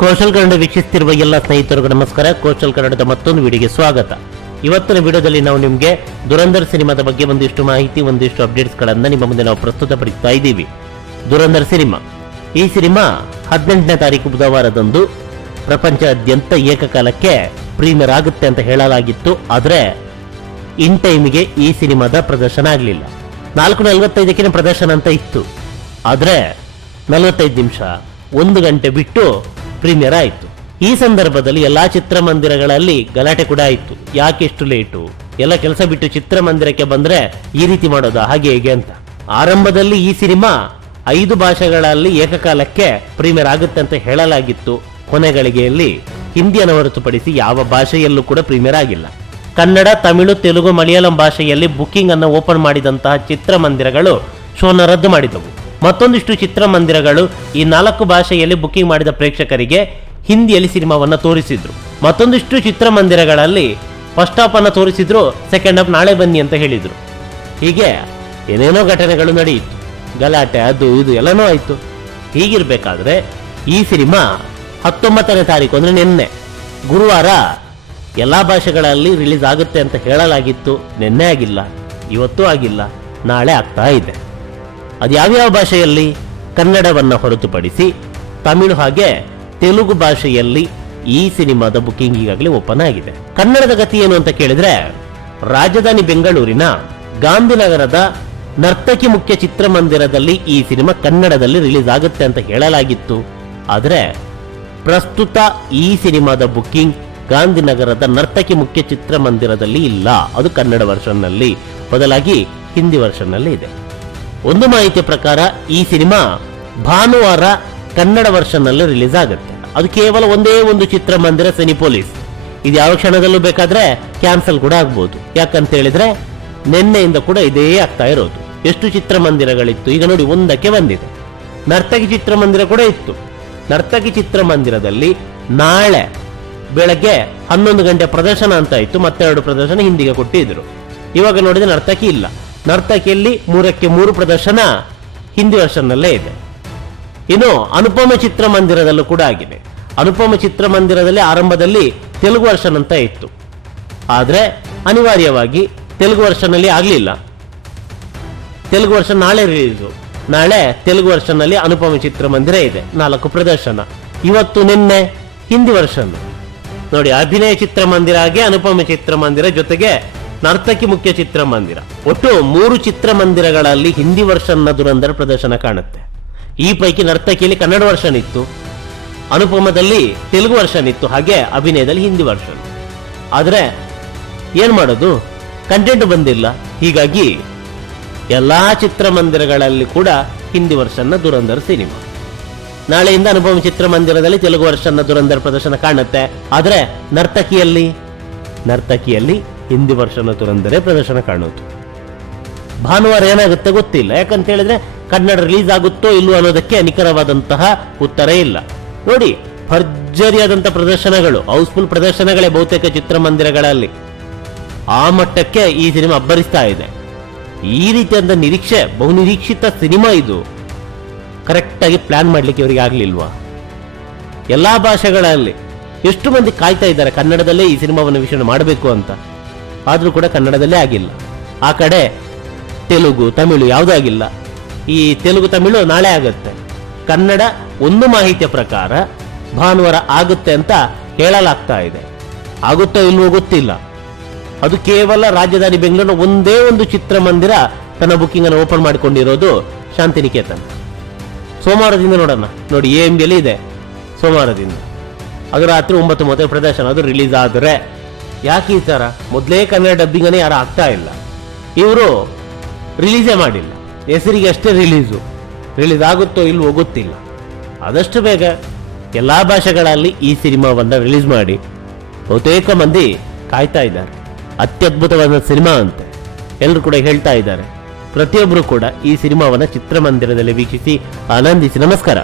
ಕೋಶಲ್ ಕನ್ನಡ ವೀಕ್ಷಿಸುತ್ತಿರುವ ಎಲ್ಲ ಸ್ನೇಹಿತರಿಗೂ ನಮಸ್ಕಾರ. ಕೋಶಲ್ ಕನ್ನಡದ ಮತ್ತೊಂದು ವಿಡಿಯೋಗೆ ಸ್ವಾಗತ. ಇವತ್ತಿನ ವಿಡಿಯೋದಲ್ಲಿ ನಾವು ನಿಮಗೆ ದುರಂಧರ್ ಸಿನಿಮಾದ ಬಗ್ಗೆ ಒಂದಿಷ್ಟು ಮಾಹಿತಿ, ಒಂದಿಷ್ಟು ಅಪ್ಡೇಟ್ಸ್ಗಳನ್ನು ನಿಮ್ಮ ಮುಂದೆ ನಾವು ಪ್ರಸ್ತುತಪಡಿಸ್ತಾ ಇದ್ದೀವಿ. ದುರಂಧರ್ ಸಿನಿಮಾ, ಈ ಸಿನಿಮಾ 18ನೇ ತಾರೀಕು ಬುಧವಾರದಂದು ಪ್ರಪಂಚಾದ್ಯಂತ ಏಕಕಾಲಕ್ಕೆ ಪ್ರೀಮಿಯರ್ ಆಗುತ್ತೆ ಅಂತ ಹೇಳಲಾಗಿತ್ತು. ಆದರೆ ಇನ್ ಟೈಮಿಗೆ ಈ ಸಿನಿಮಾದ ಪ್ರದರ್ಶನ ಆಗಲಿಲ್ಲ. 4:45 ಪ್ರದರ್ಶನ ಅಂತ ಇತ್ತು. ಆದರೆ 45 ನಿಮಿಷ, 1 ಗಂಟೆ ಬಿಟ್ಟು ಪ್ರೀಮಿಯರ್ ಆಯಿತು. ಈ ಸಂದರ್ಭದಲ್ಲಿ ಎಲ್ಲಾ ಚಿತ್ರಮಂದಿರಗಳಲ್ಲಿ ಗಲಾಟೆ ಕೂಡ ಆಯಿತು. ಯಾಕೆ ಎಷ್ಟು ಲೇಟು, ಎಲ್ಲ ಕೆಲಸ ಬಿಟ್ಟು ಚಿತ್ರಮಂದಿರಕ್ಕೆ ಬಂದ್ರೆ ಈ ರೀತಿ ಮಾಡೋದಾ, ಹಾಗೆ ಹೇಗೆ ಅಂತ. ಆರಂಭದಲ್ಲಿ ಈ ಸಿನಿಮಾ 5 ಭಾಷೆಗಳಲ್ಲಿ ಏಕಕಾಲಕ್ಕೆ ಪ್ರೀಮಿಯರ್ ಆಗುತ್ತೆ ಅಂತ ಹೇಳಲಾಗಿತ್ತು. ಕೊನೆಗಳಿಗೆಯಲ್ಲಿ ಹಿಂದಿಯನ್ನು ಹೊರತುಪಡಿಸಿ ಯಾವ ಭಾಷೆಯಲ್ಲೂ ಕೂಡ ಪ್ರೀಮಿಯರ್ ಆಗಿಲ್ಲ. ಕನ್ನಡ, ತಮಿಳು, ತೆಲುಗು, ಮಲಯಾಳಂ ಭಾಷೆಯಲ್ಲಿ ಬುಕಿಂಗ್ ಅನ್ನು ಓಪನ್ ಮಾಡಿದಂತಹ ಚಿತ್ರಮಂದಿರಗಳು ಶೋನ ರದ್ದು ಮಾಡಿದವು. ಮತ್ತೊಂದಿಷ್ಟು ಚಿತ್ರಮಂದಿರಗಳು ಈ 4 ಭಾಷೆಯಲ್ಲಿ ಬುಕಿಂಗ್ ಮಾಡಿದ ಪ್ರೇಕ್ಷಕರಿಗೆ ಹಿಂದಿಯಲ್ಲಿ ಸಿನಿಮಾವನ್ನು ತೋರಿಸಿದ್ರು. ಮತ್ತೊಂದಿಷ್ಟು ಚಿತ್ರಮಂದಿರಗಳಲ್ಲಿ ಫಸ್ಟ್ ಹಾಫ್ ಅನ್ನು ತೋರಿಸಿದ್ರು, ಸೆಕೆಂಡ್ ಹಾಫ್ ನಾಳೆ ಬನ್ನಿ ಅಂತ ಹೇಳಿದ್ರು. ಹೀಗೆ ಏನೇನೋ ಘಟನೆಗಳು ನಡೆಯಿತು, ಗಲಾಟೆ ಅದು ಇದು ಎಲ್ಲನೂ ಆಯಿತು. ಹೀಗಿರ್ಬೇಕಾದ್ರೆ ಈ ಸಿನಿಮಾ 19ನೇ ತಾರೀಕು ಅಂದ್ರೆ ನಿನ್ನೆ ಗುರುವಾರ ಎಲ್ಲಾ ಭಾಷೆಗಳಲ್ಲಿ ರಿಲೀಸ್ ಆಗುತ್ತೆ ಅಂತ ಹೇಳಲಾಗಿತ್ತು. ನಿನ್ನೆ ಆಗಿಲ್ಲ, ಇವತ್ತೂ ಆಗಿಲ್ಲ, ನಾಳೆ ಆಗ್ತಾ ಇದೆ. ಅದು ಯಾವ್ಯಾವ ಭಾಷೆಯಲ್ಲಿ? ಕನ್ನಡವನ್ನು ಹೊರತುಪಡಿಸಿ ತಮಿಳು ಹಾಗೆ ತೆಲುಗು ಭಾಷೆಯಲ್ಲಿ ಈ ಸಿನಿಮಾದ ಬುಕಿಂಗ್ ಈಗಾಗಲೇ ಓಪನ್ ಆಗಿದೆ. ಕನ್ನಡದ ಗತಿ ಏನು ಅಂತ ಕೇಳಿದ್ರೆ, ರಾಜಧಾನಿ ಬೆಂಗಳೂರಿನ ಗಾಂಧಿನಗರದ ನರ್ತಕಿ ಮುಖ್ಯ ಚಿತ್ರಮಂದಿರದಲ್ಲಿ ಈ ಸಿನಿಮಾ ಕನ್ನಡದಲ್ಲಿ ರಿಲೀಸ್ ಆಗುತ್ತೆ ಅಂತ ಹೇಳಲಾಗಿತ್ತು. ಆದರೆ ಪ್ರಸ್ತುತ ಈ ಸಿನಿಮಾದ ಬುಕಿಂಗ್ ಗಾಂಧಿನಗರದ ನರ್ತಕಿ ಮುಖ್ಯ ಚಿತ್ರಮಂದಿರದಲ್ಲಿ ಇಲ್ಲ. ಅದು ಕನ್ನಡ ವರ್ಷನ್ನಲ್ಲಿ, ಬದಲಾಗಿ ಹಿಂದಿ ವರ್ಷನ್ನಲ್ಲಿ ಇದೆ. ಒಂದು ಮಾಹಿತಿಯ ಪ್ರಕಾರ ಈ ಸಿನಿಮಾ ಭಾನುವಾರ ಕನ್ನಡ ವರ್ಷನ್ನಲ್ಲಿ ರಿಲೀಸ್ ಆಗುತ್ತೆ. ಅದು ಕೇವಲ ಒಂದೇ ಒಂದು ಚಿತ್ರಮಂದಿರ, ಸಿನಿಪೋಲಿಸ್. ಇದು ಯಾವ ಕ್ಷಣದಲ್ಲೂ ಬೇಕಾದ್ರೆ ಕ್ಯಾನ್ಸಲ್ ಕೂಡ ಆಗ್ಬೋದು. ಯಾಕಂತ ಹೇಳಿದ್ರೆ ನಿನ್ನೆಯಿಂದ ಕೂಡ ಇದೇ ಆಗ್ತಾ ಇರೋದು. ಎಷ್ಟು ಚಿತ್ರಮಂದಿರಗಳಿತ್ತು, ಈಗ ನೋಡಿ 1ಕ್ಕೆ ಬಂದಿದೆ. ನರ್ತಕಿ ಚಿತ್ರಮಂದಿರ ಕೂಡ ಇತ್ತು. ನರ್ತಕಿ ಚಿತ್ರಮಂದಿರದಲ್ಲಿ ನಾಳೆ ಬೆಳಗ್ಗೆ 11 ಗಂಟೆ ಪ್ರದರ್ಶನ ಅಂತ ಇತ್ತು. ಮತ್ತೆ 2 ಪ್ರದರ್ಶನ ಹಿಂದಿಗೆ ಕೊಟ್ಟಿದ್ರು. ಇವಾಗ ನೋಡಿದ್ರೆ ನರ್ತಕಿ ಇಲ್ಲ. ನರ್ತಕಿಯಲ್ಲಿ 3ಕ್ಕೆ 3 ಪ್ರದರ್ಶನ ಹಿಂದಿ ವರ್ಷನ್ನಲ್ಲೇ ಇದೆ. ಇನ್ನು ಅನುಪಮ ಚಿತ್ರಮಂದಿರದಲ್ಲೂ ಕೂಡ ಆಗಿದೆ. ಅನುಪಮ ಚಿತ್ರಮಂದಿರದಲ್ಲಿ ಆರಂಭದಲ್ಲಿ ತೆಲುಗು ವರ್ಷನ್ ಅಂತ ಇತ್ತು. ಆದರೆ ಅನಿವಾರ್ಯವಾಗಿ ತೆಲುಗು ವರ್ಷನ್ನಲ್ಲಿ ಆಗಲಿಲ್ಲ. ತೆಲುಗು ವರ್ಷನ್ ನಾಳೆ ರಿಲೀಸು. ನಾಳೆ ತೆಲುಗು ವರ್ಷನ್ನಲ್ಲಿ ಅನುಪಮ ಚಿತ್ರಮಂದಿರ ಇದೆ, 4 ಪ್ರದರ್ಶನ. ಇವತ್ತು ನಿನ್ನೆ ಹಿಂದಿ ವರ್ಷನ್ ನೋಡಿ. ಅಭಿನಯ ಚಿತ್ರಮಂದಿರ ಹಾಗೆ ಅನುಪಮ ಚಿತ್ರಮಂದಿರ ಜೊತೆಗೆ ನರ್ತಕಿ ಮುಖ್ಯ ಚಿತ್ರಮಂದಿರ, ಒಟ್ಟು 3 ಚಿತ್ರಮಂದಿರಗಳಲ್ಲಿ ಹಿಂದಿ ವರ್ಷನ್ನ ದುರಂಧರ್ ಪ್ರದರ್ಶನ ಕಾಣುತ್ತೆ. ಈ ಪೈಕಿ ನರ್ತಕಿಯಲ್ಲಿ ಕನ್ನಡ ವರ್ಷನ್ ಇತ್ತು, ಅನುಪಮದಲ್ಲಿ ತೆಲುಗು ವರ್ಷನ್ ಇತ್ತು, ಹಾಗೆ ಅಭಿನಯದಲ್ಲಿ ಹಿಂದಿ ವರ್ಷನ್. ಆದರೆ ಏನ್ ಮಾಡೋದು, ಕಂಟೆಂಟ್ ಬಂದಿಲ್ಲ. ಹೀಗಾಗಿ ಎಲ್ಲಾ ಚಿತ್ರಮಂದಿರಗಳಲ್ಲಿ ಕೂಡ ಹಿಂದಿ ವರ್ಷನ್ನ ದುರಂಧರ್ ಸಿನಿಮಾ. ನಾಳೆಯಿಂದ ಅನುಪಮ ಚಿತ್ರಮಂದಿರದಲ್ಲಿ ತೆಲುಗು ವರ್ಷನ್ನ ದುರಂಧರ್ ಪ್ರದರ್ಶನ ಕಾಣುತ್ತೆ. ಆದರೆ ನರ್ತಕಿಯಲ್ಲಿ ಹಿಂದಿ ವರ್ಷನ ದುರಂಧರೇ ಪ್ರದರ್ಶನ ಕಾಣುವುದು. ಭಾನುವಾರ ಏನಾಗುತ್ತೆ ಗೊತ್ತಿಲ್ಲ. ಯಾಕಂತ ಹೇಳಿದ್ರೆ ಕನ್ನಡ ರಿಲೀಸ್ ಆಗುತ್ತೋ ಇಲ್ಲೋ ಅನ್ನೋದಕ್ಕೆ ನಿಖರವಾದಂತಹ ಉತ್ತರ ಇಲ್ಲ. ನೋಡಿ, ಭರ್ಜರಿಯಾದಂತಹ ಪ್ರದರ್ಶನಗಳು, ಹೌಸ್ಫುಲ್ ಪ್ರದರ್ಶನಗಳೇ ಬಹುತೇಕ ಚಿತ್ರಮಂದಿರಗಳಲ್ಲಿ. ಆ ಮಟ್ಟಕ್ಕೆ ಈ ಸಿನಿಮಾ ಅಬ್ಬರಿಸ್ತಾ ಇದೆ. ಈ ರೀತಿಯಾದ ನಿರೀಕ್ಷೆ, ಬಹುನಿರೀಕ್ಷಿತ ಸಿನಿಮಾ ಇದು. ಕರೆಕ್ಟ್ ಆಗಿ ಪ್ಲಾನ್ ಮಾಡ್ಲಿಕ್ಕೆ ಇವರಿಗೆ ಆಗ್ಲಿಲ್ವಾ? ಎಲ್ಲಾ ಭಾಷೆಗಳಲ್ಲಿ ಎಷ್ಟು ಮಂದಿ ಕಾಯ್ತಾ ಇದ್ದಾರೆ ಕನ್ನಡದಲ್ಲೇ ಈ ಸಿನಿಮಾವನ್ನು ವೀಕ್ಷಣೆ ಮಾಡಬೇಕು ಅಂತ. ಆದ್ರೂ ಕೂಡ ಕನ್ನಡದಲ್ಲೇ ಆಗಿಲ್ಲ. ಆ ಕಡೆ ತೆಲುಗು, ತಮಿಳು ಯಾವುದೂ ಆಗಿಲ್ಲ. ಈ ತೆಲುಗು, ತಮಿಳು ನಾಳೆ ಆಗುತ್ತೆ. ಕನ್ನಡ ಒಂದು ಮಾಹಿತಿಯ ಪ್ರಕಾರ ಭಾನುವಾರ ಆಗುತ್ತೆ ಅಂತ ಹೇಳಲಾಗ್ತಾ ಇದೆ. ಆಗುತ್ತೋ ಇಲ್ವೋ ಗೊತ್ತಿಲ್ಲ. ಅದು ಕೇವಲ ರಾಜಧಾನಿ ಬೆಂಗಳೂರಿನ ಒಂದೇ ಒಂದು ಚಿತ್ರಮಂದಿರ ತನ್ನ ಬುಕಿಂಗ್ ಅನ್ನು ಓಪನ್ ಮಾಡಿಕೊಂಡಿರೋದು, ಶಾಂತಿನಿಕೇತನ್. ಸೋಮವಾರದಿಂದ ನೋಡೋಣ. ನೋಡಿ, AMBಯಲ್ಲಿ ಇದೆ ಸೋಮವಾರದಿಂದ. ಅದು ರಾತ್ರಿ 9:30 ಪ್ರದರ್ಶನ. ಅದು ರಿಲೀಸ್ ಆದರೆ ಯಾಕೆ ಈ ತರ? ಮೊದಲೇ ಕನ್ನಡ ಡಬ್ಬಿಂಗನೇ ಯಾರು ಆಗ್ತಾ ಇಲ್ಲ. ಇವರು ರಿಲೀಸೇ ಮಾಡಿಲ್ಲ, ಹೆಸರಿಗೆ ಅಷ್ಟೇ ರಿಲೀಸ್ ಆಗುತ್ತೋ ಇಲ್ವೋ ಗೊತ್ತಿಲ್ಲ. ಆದಷ್ಟು ಬೇಗ ಎಲ್ಲಾ ಭಾಷೆಗಳಲ್ಲಿ ಈ ಸಿನಿಮಾವನ್ನು ರಿಲೀಸ್ ಮಾಡಿ. ಬಹುತೇಕ ಮಂದಿ ಕಾಯ್ತಾ ಇದ್ದಾರೆ. ಅತ್ಯದ್ಭುತವಾದ ಸಿನಿಮಾ ಅಂತೆ ಎಲ್ಲರೂ ಕೂಡ ಹೇಳ್ತಾ ಇದ್ದಾರೆ. ಪ್ರತಿಯೊಬ್ಬರು ಕೂಡ ಈ ಸಿನಿಮಾವನ್ನು ಚಿತ್ರಮಂದಿರದಲ್ಲಿ ವೀಕ್ಷಿಸಿ ಆನಂದಿಸಿ. ನಮಸ್ಕಾರ.